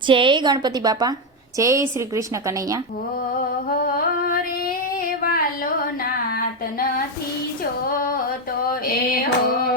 જય ગણપતિ બાપા. જય શ્રી કૃષ્ણ કનૈયા. હો રે વાલો નાત નથી જોતો. એ હો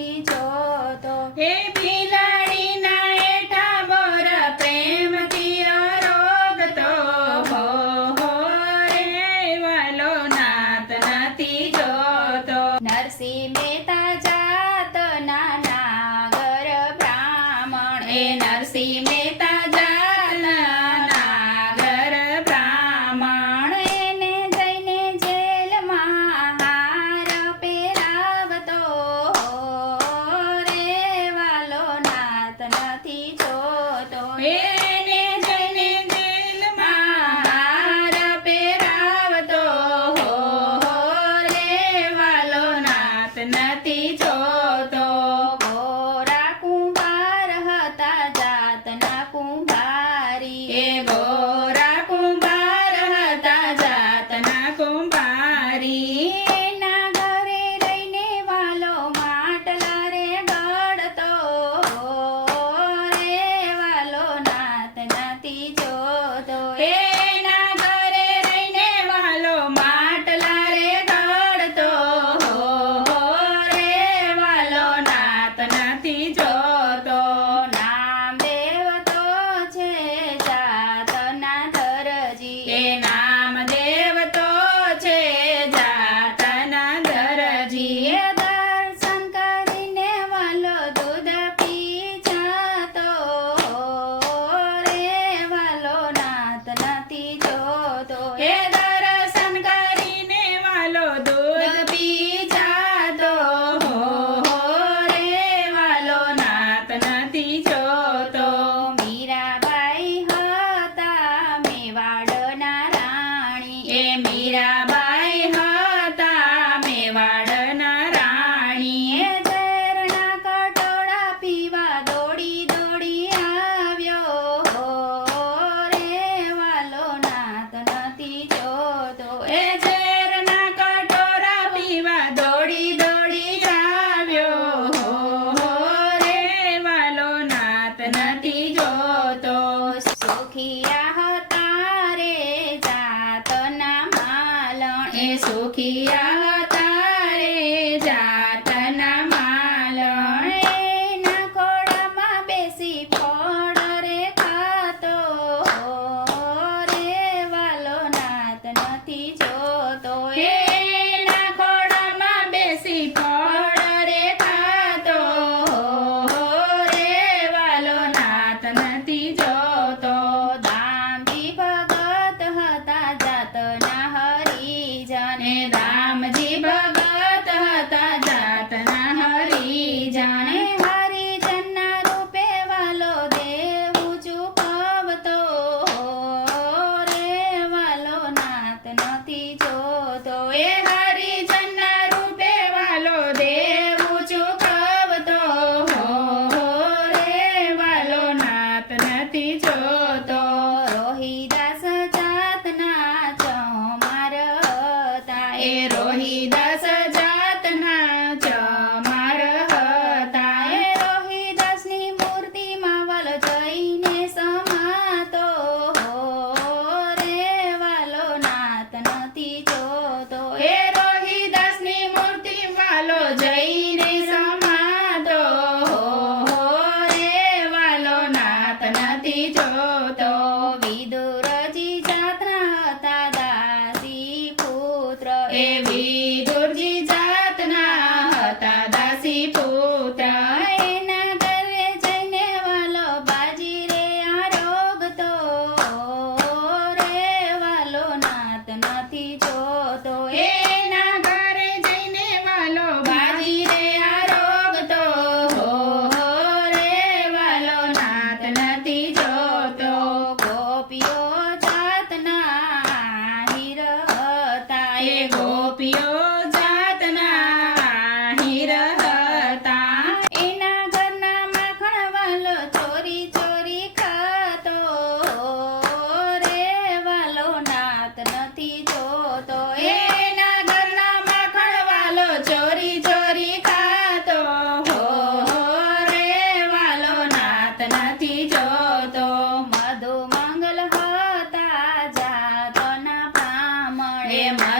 નથી જોતો. હે બિલાડીના એઠા બોર પ્રેમથી અરોગતો. હો હો રે વાલો નાથ નથી જોતો. નરસિંહ મહેતા જા 怎么办 sencillo. Yay! raining. É, Emmanuel.